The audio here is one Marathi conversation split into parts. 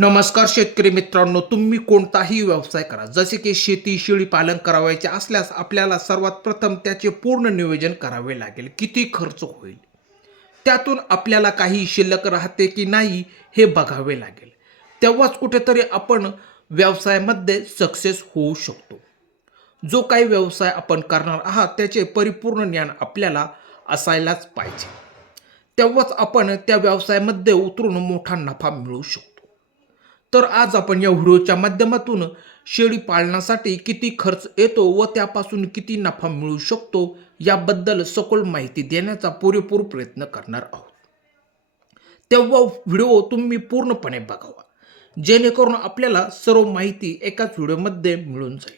नमस्कार शेतकरी मित्रांनो, तुम्ही कोणताही व्यवसाय करा, जसे की शेती, शेळी पालन करावयाचे असल्यास आपल्याला सर्वात प्रथम त्याचे पूर्ण नियोजन करावे लागेल. किती खर्च होईल, त्यातून आपल्याला काही शिल्लक राहते की नाही हे बघावे लागेल. तेव्हाच कुठेतरी आपण व्यवसायामध्ये सक्सेस होऊ शकतो. जो काही व्यवसाय आपण करणार आहात त्याचे परिपूर्ण ज्ञान आपल्याला असायलाच पाहिजे. तेव्हाच आपण त्या व्यवसायामध्ये उतरून मोठा नफा मिळवू शकतो. तर आज आपण या व्हिडिओच्या माध्यमातून शेळी पालनासाठी किती खर्च येतो व त्यापासून किती नफा मिळू शकतो याबद्दल सखोल माहिती देण्याचा पुरेपूर प्रयत्न करणार आहोत. तेव्हा व्हिडिओ तुम्ही पूर्णपणे बघावा, जेणेकरून आपल्याला सर्व माहिती एकाच व्हिडिओमध्ये मिळून जाईल.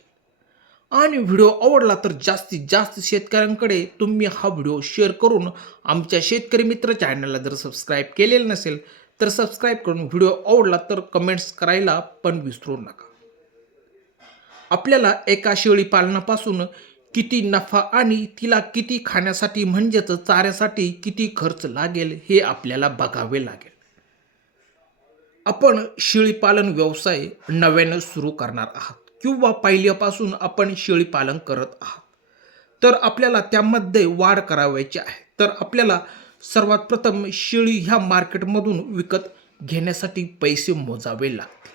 आणि व्हिडिओ आवडला तर जास्तीत जास्त शेतकऱ्यांकडे तुम्ही हा व्हिडिओ शेअर करून आमच्या शेतकरी मित्र चॅनलला जर सबस्क्राईब केलेलं नसेल तर सबस्क्राईब करून, व्हिडिओ आवडला तर कमेंट्स करायला पण विसरू नका. आपल्याला एका शेळी पालनापासून किती नफा आणि तिला किती खाण्यासाठी म्हणजेच चाऱ्यासाठी किती खर्च लागेल हे आपल्याला बघावे लागेल. आपण शेळी पालन व्यवसाय नव्याने सुरू करणार आहात किंवा पहिल्यापासून आपण शेळी पालन करत आहात, तर आपल्याला त्यामध्ये वाढ करावयाची आहे. तर आपल्याला सर्वात प्रथम शेळी ह्या मार्केटमधून विकत घेण्यासाठी पैसे मोजावे लागतील.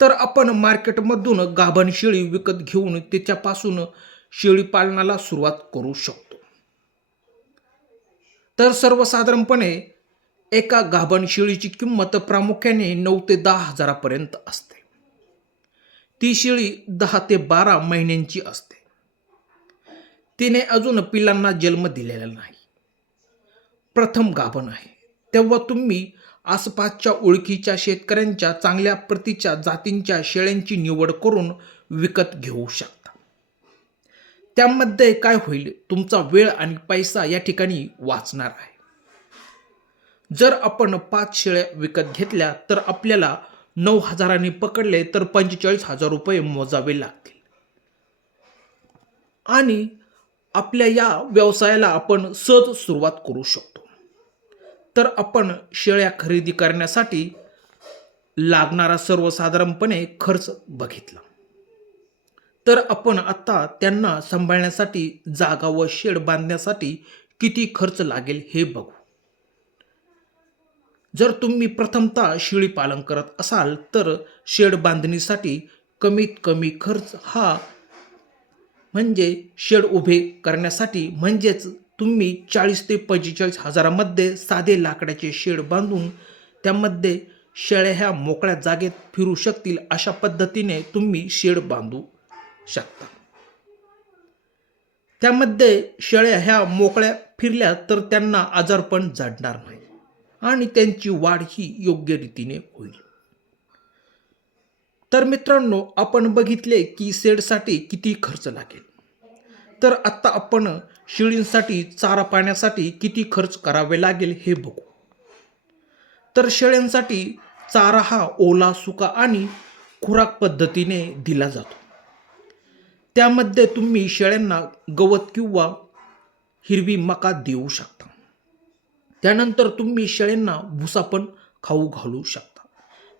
तर आपण मार्केटमधून गाभण शेळी विकत घेऊन त्याच्यापासून शेळी पालनाला सुरुवात करू शकतो. तर सर्वसाधारणपणे एका गाभण शेळीची किंमत प्रामुख्याने 9 ते 10 हजारापर्यंत असते. ती शेळी 10 ते 12 महिन्यांची असते. तिने अजून पिल्लांना जन्म दिलेला नाही, प्रथम गाभण आहे. तेव्हा तुम्ही आसपासच्या ओळखीच्या शेतकऱ्यांच्या चांगल्या प्रतीच्या जातींच्या शेळ्यांची निवड करून विकत घेऊ शकता. त्यामध्ये काय होईल, तुमचा वेळ आणि पैसा या ठिकाणी वाचणार आहे. जर आपण 5 शेळ्या विकत घेतल्या तर आपल्याला 9,000 पकडले तर 45,000 रुपये मोजावे लागतील. आणि आपल्या या व्यवसायाला आपण सहज सुरुवात करू शकतो. तर आपण शेळ्या खरेदी करण्यासाठी लागणारा सर्वसाधारणपणे खर्च बघितला. तर आपण आता त्यांना सांभाळण्यासाठी जागा व शेड बांधण्यासाठी किती खर्च लागेल हे बघू. जर तुम्ही प्रथमतः शेळी पालन करत असाल तर शेड बांधणीसाठी कमीत कमी खर्च हा म्हणजे शेड उभे करण्यासाठी म्हणजेच तुम्ही 40 ते 45 हजारामध्ये साधे लाकडाचे शेड बांधून त्यामध्ये शेळ्या ह्या मोकळ्या जागेत फिरू शकतील अशा पद्धतीने तुम्ही शेड बांधू शकता. त्यामध्ये शेळ्या ह्या मोकळ्या फिरल्या तर त्यांना आजारपण जडणार नाही आणि त्यांची वाढ ही योग्य रीतीने होईल. तर मित्रांनो, आपण बघितले की शेडसाठी किती खर्च लागेल. तर आता आपण शेळींसाठी चारा पाण्यासाठी किती खर्च करावे लागेल हे बघू. तर शेळ्यांसाठी चारा हा ओला, सुका आणि खुराक पद्धतीने दिला जातो. त्यामध्ये तुम्ही शेळ्यांना गवत किंवा हिरवी मका देऊ शकता. त्यानंतर तुम्ही शेळ्यांना भुसा पण खाऊ घालू शकता.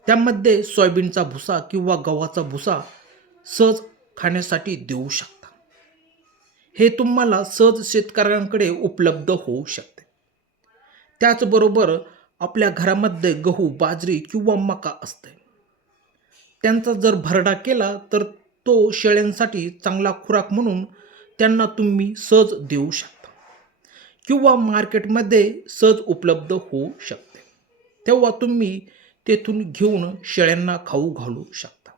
त्यामध्ये सोयाबीनचा भुसा किंवा गव्हाचा भुसा सहज खाण्यासाठी देऊ शकता. हे तुम्हाला सहज शेतकऱ्यांकडे उपलब्ध होऊ शकते. त्याचबरोबर आपल्या घरामध्ये गहू, बाजरी किंवा मका असते, त्यांचा जर भरडा केला तर तो शेळ्यांसाठी चांगला खुराक म्हणून त्यांना तुम्ही सहज देऊ शकता किंवा मार्केटमध्ये सहज उपलब्ध होऊ शकते. तेव्हा तुम्ही तेथून घेऊन शेळ्यांना खाऊ घालू शकता.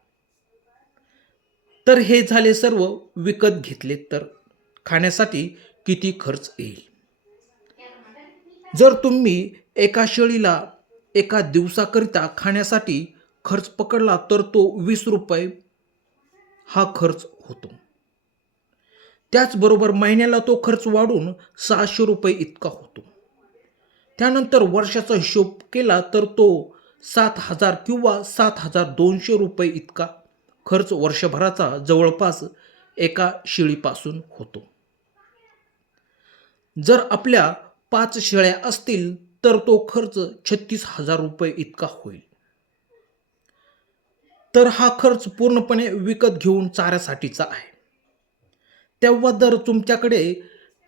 तर हे झाले सर्व विकत घेतले तर खाण्यासाठी किती खर्च येईल. जर तुम्ही एका शेळीला एका दिवसाकरिता खाण्यासाठी खर्च पकडला तर तो 20 रुपये हा खर्च होतो. त्याचबरोबर महिन्याला तो खर्च वाढून 600 रुपये इतका होतो. त्यानंतर वर्षाचा हिशोब केला तर तो 7,000 किंवा 7,200 रुपये इतका खर्च वर्षभराचा जवळपास एका शेळीपासून होतो. जर आपल्या 5 शेळ्या असतील तर तो खर्च 36,000 रुपये इतका होईल. तर हा खर्च पूर्णपणे विकत घेऊन चाऱ्यासाठीचा आहे. तेव्हा जर तुमच्याकडे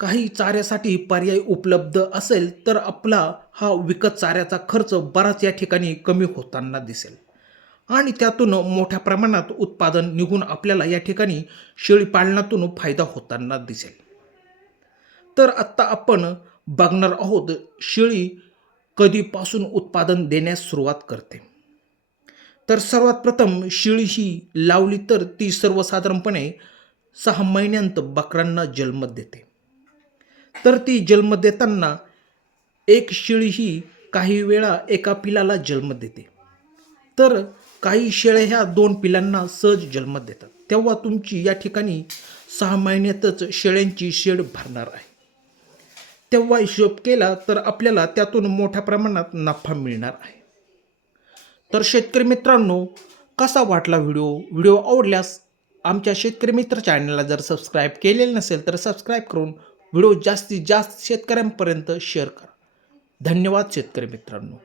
काही चाऱ्यासाठी पर्याय उपलब्ध असेल तर आपला हा विकत चाऱ्याचा खर्च बराच या ठिकाणी कमी होताना दिसेल आणि त्यातून मोठ्या प्रमाणात उत्पादन निघून आपल्याला या ठिकाणी शेळीपालनातून फायदा होताना दिसेल. तर आत्ता आपण बघणार आहोत शेळी कधीपासून उत्पादन देण्यास सुरुवात करते. तर सर्वात प्रथम शेळी ही लावली तर ती सर्वसाधारणपणे 6 महिन्यांत बकरांना जन्म देते. तर ती जन्म देताना एक शेळी ही काही वेळा एका पिलाला जन्म देते. तर काही शेळ्या ह्या 2 पिलांना सहज जन्म देतात. तेव्हा तुमची या ठिकाणी 6 महिन्यातच शेळ्यांची शेड भरणार आहे. तेव्हा हिशोब केला तर आपल्याला त्यातून मोठ्या प्रमाणात नफा मिळणार आहे. तर शेतकरी मित्रांनो, कसा वाटला व्हिडिओ आवडल्यास आमच्या शेतकरी मित्र चॅनलला जर सबस्क्राईब केलेलं नसेल तर सबस्क्राईब करून व्हिडिओ जास्तीत जास्त शेतकऱ्यांपर्यंत शेअर करा. धन्यवाद शेतकरी मित्रांनो.